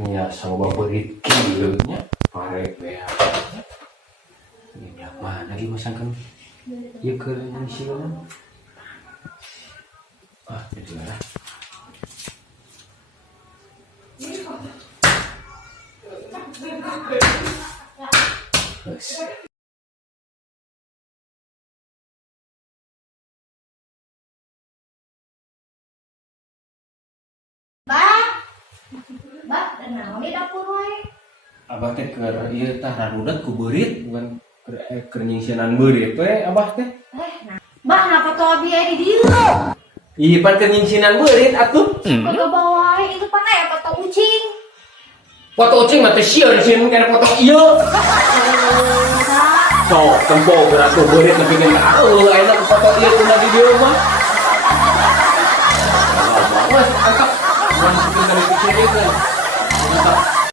nya sama Beurit kieu nya pare we. Ini mana lagi masangkan ieu keur Nyingsieunan. Ah, itu lah. Bah, dan naon di dapur wae. Abah teh keur ieu tah rarudet ku Beurit bukan keur Nyingsieunan Beurit we abah teh. Bah, napa tuh abi di dieu? Ih, pan keur Nyingsieunan Beurit atuh. Kagak bawa wae itu pan aya foto ucing. Foto ucing mah teh sieun kana foto ieu. Sok tempo berat ku Beurit nepi ka tahu aya foto ieu teh di dieu mah. Wah, angkat. Masukin dari sini kan.